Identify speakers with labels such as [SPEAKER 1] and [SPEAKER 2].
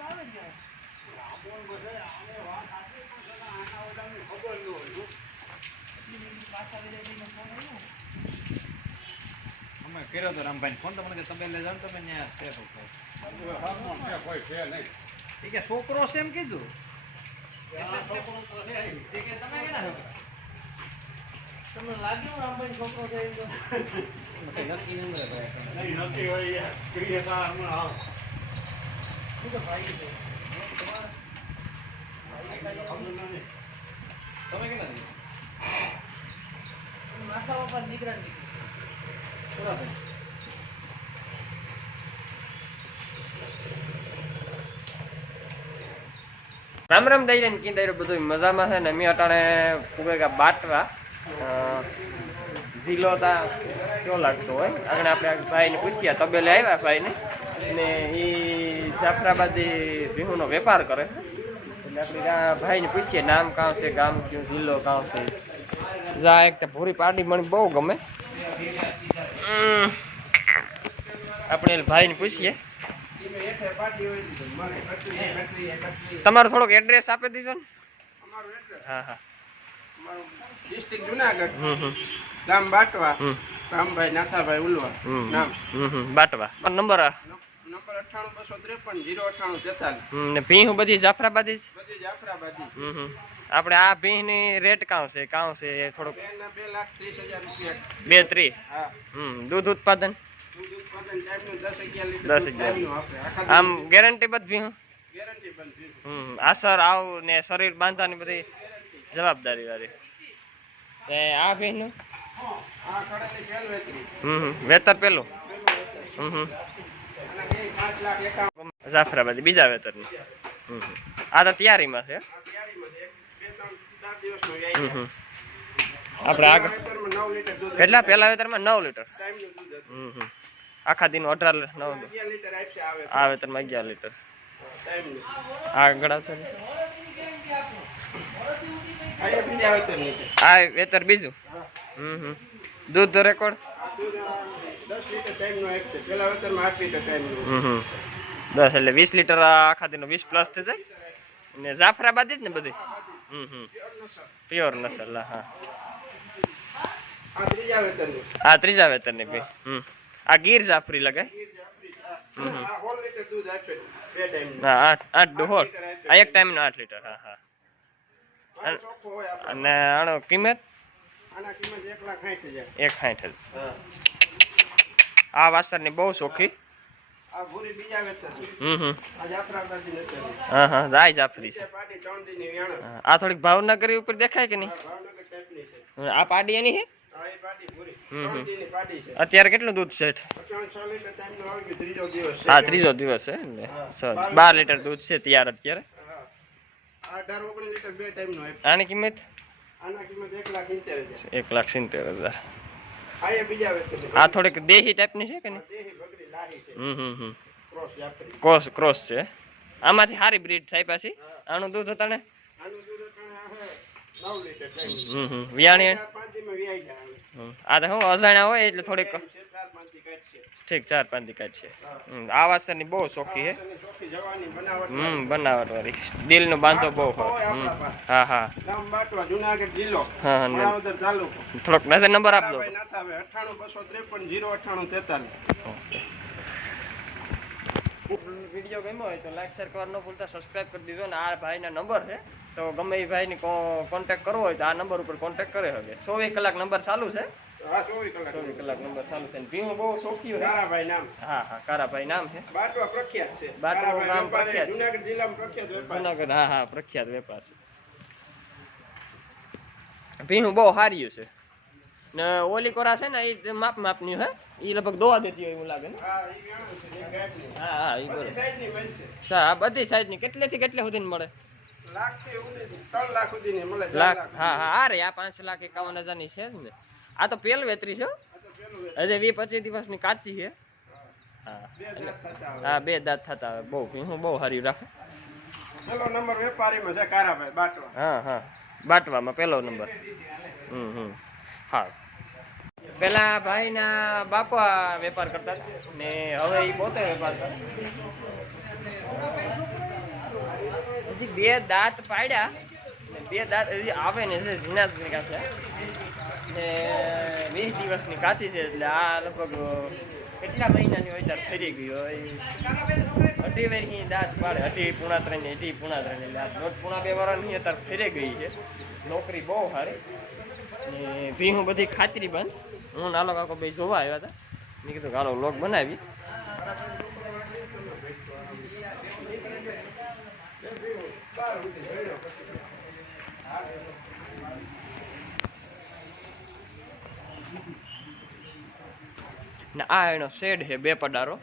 [SPEAKER 1] આવે ને.
[SPEAKER 2] અમે કર્યો તો રામભાઈ ફોન તો મને કે તમે લઈ તમે ત્યાં છે તો કહો. એ કે છોકરો છે એમ કીધું?
[SPEAKER 1] તમને લાગ્યું રામભાઈ છોકરો છે એમ?
[SPEAKER 2] કઈ નક્કી નહીં મળે ભાઈ.
[SPEAKER 3] રામ રામ દઈ ને કીધા બધું મજામાં છે ને અમે અટાણે કુબેગા બાટવા ઝીલો તા કેવો લાગતો હોય? આગળ આપણે ભાઈને પૂછ્યા તબેલે આવ્યા ભાઈને, ને એ જાફરાબાદી ભીહુનો વેપાર કરે. એટલે આપણે ભાઈને પૂછીએ નામ કાં છે ગામ કયું જિલ્લો કાં છે? જા એક તો ભૂરી પાડી મને બહુ ગમે. આપણે ભાઈને પૂછીએ. તમારું થોડોક એડ્રેસ આપી દીધો ને? હા હા.
[SPEAKER 4] ડિસ્ટ્રિક્ટ જુનાગઢ. ગામ બાટવા. રામભાઈ નાથાભાઈ ઉલવા. નામ.
[SPEAKER 3] બાટવા. નંબર.
[SPEAKER 4] નંબર અઠ્ઠાણું બસો ત્રેપન જીરો તેતાલીસ.
[SPEAKER 3] ને ભીહ બધી જાફરાબાદી છે?
[SPEAKER 4] બધી જાફરાબાદી.
[SPEAKER 3] હમ હમ. આપણે આ ભીહની રેટ કાઉ છે? કાં છે એ થોડોક?
[SPEAKER 4] બે લાખ ત્રીસ હજાર રૂપિયા.
[SPEAKER 3] બે ત્રી?
[SPEAKER 4] હા.
[SPEAKER 3] હમ દૂધ ઉત્પાદન?
[SPEAKER 4] દૂધ ઉત્પાદન ટાઈપનું દસ અગિયાર
[SPEAKER 3] આમ ગેરંટી બધ ભીહ?
[SPEAKER 4] ગેરંટી બંધ છે.
[SPEAKER 3] હમ આસર આવ ને શરીર બાંધવાની બધી જવાબદારી વાળી. ને આ ભીહનું? હમ વેતર પેલું હમ હમ
[SPEAKER 4] આના બે પાંચ લાખ એકાવન
[SPEAKER 3] જાફરાબાદી બીજા વેતરની. આ તો તૈયારીમાં છે આપણે આગળ કેટલા? પહેલા વેતરમાં નવ લીટર. આખા દિન અઢાર નવ આ વેતરમાં અગિયાર લીટર. આગળ આવતા
[SPEAKER 4] આ
[SPEAKER 3] વેતર બીજું. હમ હમ. દૂધ રેકોર્ડ?
[SPEAKER 4] દસ લીટર ટાઈમનું આપશે પેલા વેતરમાં આઠ લીટર ટાઈમનું
[SPEAKER 3] હમ હમ. દસ એટલે વીસ લીટર આખા દીનો વીસ પ્લસ થઈ જાય? ને જાફરાબાદી જ ને બધી? હમ હમ. પ્યોર નસલ હા
[SPEAKER 4] આ ત્રીજા વેતરની
[SPEAKER 3] બી હમ. આ ગીર જાફરી લગાય? હા. આઠ આઠ ડોહોર આ એક ટાઈમનો આઠ લીટર હા હા. અને આનો કિંમત?
[SPEAKER 4] એક સાઈઠ સાઠ હજાર.
[SPEAKER 3] આ વાસરની બહુ
[SPEAKER 4] જાફરાબાદી
[SPEAKER 3] હા હા જાય જાફરી આ થોડીક ભાવનગરી ઉપર દેખાય કે નહીં? આ પાડી એની છે. અત્યારે કેટલું દૂધ છે હા ત્રીજો દિવસ છે ને.
[SPEAKER 4] હા.
[SPEAKER 3] બાર લીટર. દૂધ છે તૈયાર અત્યારે. આની કિંમત?
[SPEAKER 4] એક લાખ
[SPEAKER 3] સિત્તેર હજાર.
[SPEAKER 4] આ બીજા વેતર
[SPEAKER 3] આ થોડીક દેહી ટાઈપની છે કે નહીં? હમ હમ હમ.
[SPEAKER 4] ક્રોસ
[SPEAKER 3] ક્રોસ ક્રોસ છે. આમાંથી સારી બ્રીડ થાય પાછી. આનું દૂધ હતા ને
[SPEAKER 4] આનું દૂધ અટાણે આવે નવ લીટર ટાઈમનું
[SPEAKER 3] હમ હમ. વ્યાણી. આ તો હું અજાણ્યા હોય એટલે થોડીક
[SPEAKER 4] છે ચાર પાંચથી કાઢશે
[SPEAKER 3] ઠીક ચાર પાંચ દી કાઢશે આ વાસણની બહુ
[SPEAKER 4] ચોખ્ખી જવાની
[SPEAKER 3] હમ બનાવટ વાળી દિલનો બાંધો બહુ હોય. હા હા હા. હા ને. થોડોક નજર નંબર
[SPEAKER 4] તેતાલીસ.
[SPEAKER 3] વીડિયો ગમ્યો હોય તો લાઈક શેર કરવા ન ભૂલતા. સબસ્ક્રાઇબ કરી દીધો ને આ ભાઈના નંબર છે. તો ગમે એ ભાઈની કોન્ટેક્ટ કરવો હોય તો આ નંબર ઉપર કોન્ટેક્ટ કરે હવે. ચોવીસ કલાક નંબર ચાલુ છે.
[SPEAKER 4] હા ચોવીસ કલાક
[SPEAKER 3] ચોવીસ કલાક નંબર ચાલુ છે. ભીમ બહુ
[SPEAKER 4] નામ.
[SPEAKER 3] હા હા કારાભાઈ નામ છે.
[SPEAKER 4] બાટવા પ્રખ્યાત છે.
[SPEAKER 3] બાટવા
[SPEAKER 4] તારાભાઈ
[SPEAKER 3] પ્રખ્યાત.
[SPEAKER 4] જુનાગઢ જિલ્લામાં પ્રખ્યાત વેપારી.
[SPEAKER 3] જુનાગઢ હા હા પ્રખ્યાત વેપાર છે. ભીનું બહુ સાર્યું છે. ને ઓલી કોરા છે ને એ માપ માપની હે? એ લગભગ દોવા દેતી હોય એવું લાગે ને?
[SPEAKER 4] હા.
[SPEAKER 3] હા હા એ
[SPEAKER 4] બધી
[SPEAKER 3] બરોબર સા બધી સાઈઝની કેટલેથી કેટલે સુધીની મળે?
[SPEAKER 4] લાખ
[SPEAKER 3] હા હા અરે આ પાંચ લાખ એકાવન હજારની છે જ ને. આ તો પેલ વેતરી છે હજે વી પચીસ દિવસની કાચી છે. હા.
[SPEAKER 4] બે દાંત થતા આવે.
[SPEAKER 3] હા બે દાંત થતા હોય. બહુ હું બહુ હારી રાખે.
[SPEAKER 4] પેલો નંબર વેપારીમાં છે કારાભાઈ બાટવા.
[SPEAKER 3] હા હા. બાટવામાં પેલો નંબર. હમ હમ. હા. પેલા ભાઈના બાપા વેપાર કરતા ને હવે એ પોતે વેપાર કરે. હજી બે દાંત પાડ્યા. બે દાંત હજી આવે ને ઝીણા જ નીકળશે વીસ દિવસની કાચી છે એટલે આ લગભગ કેટલા મહિનાની હોય ત્યારે ફરી ગયો હોય. અઢી દાંત પાડે અઢી પૂણા ત્રણ અઢી પૂણા ત્રણ એટલે આ દોઢ પૂણા બે વર્ષની અત્યારે ફરી ગઈ છે. નોકરી બહુ સારી ને ભી હું બધી ખાતરી બંધ. હું નાનો કાકો ભાઈ જોવા આવ્યા હતા. મેં કીધું કાલો લોક બનાવી Thank બનાવી ને આ એનો શેડ છે બે પડારો.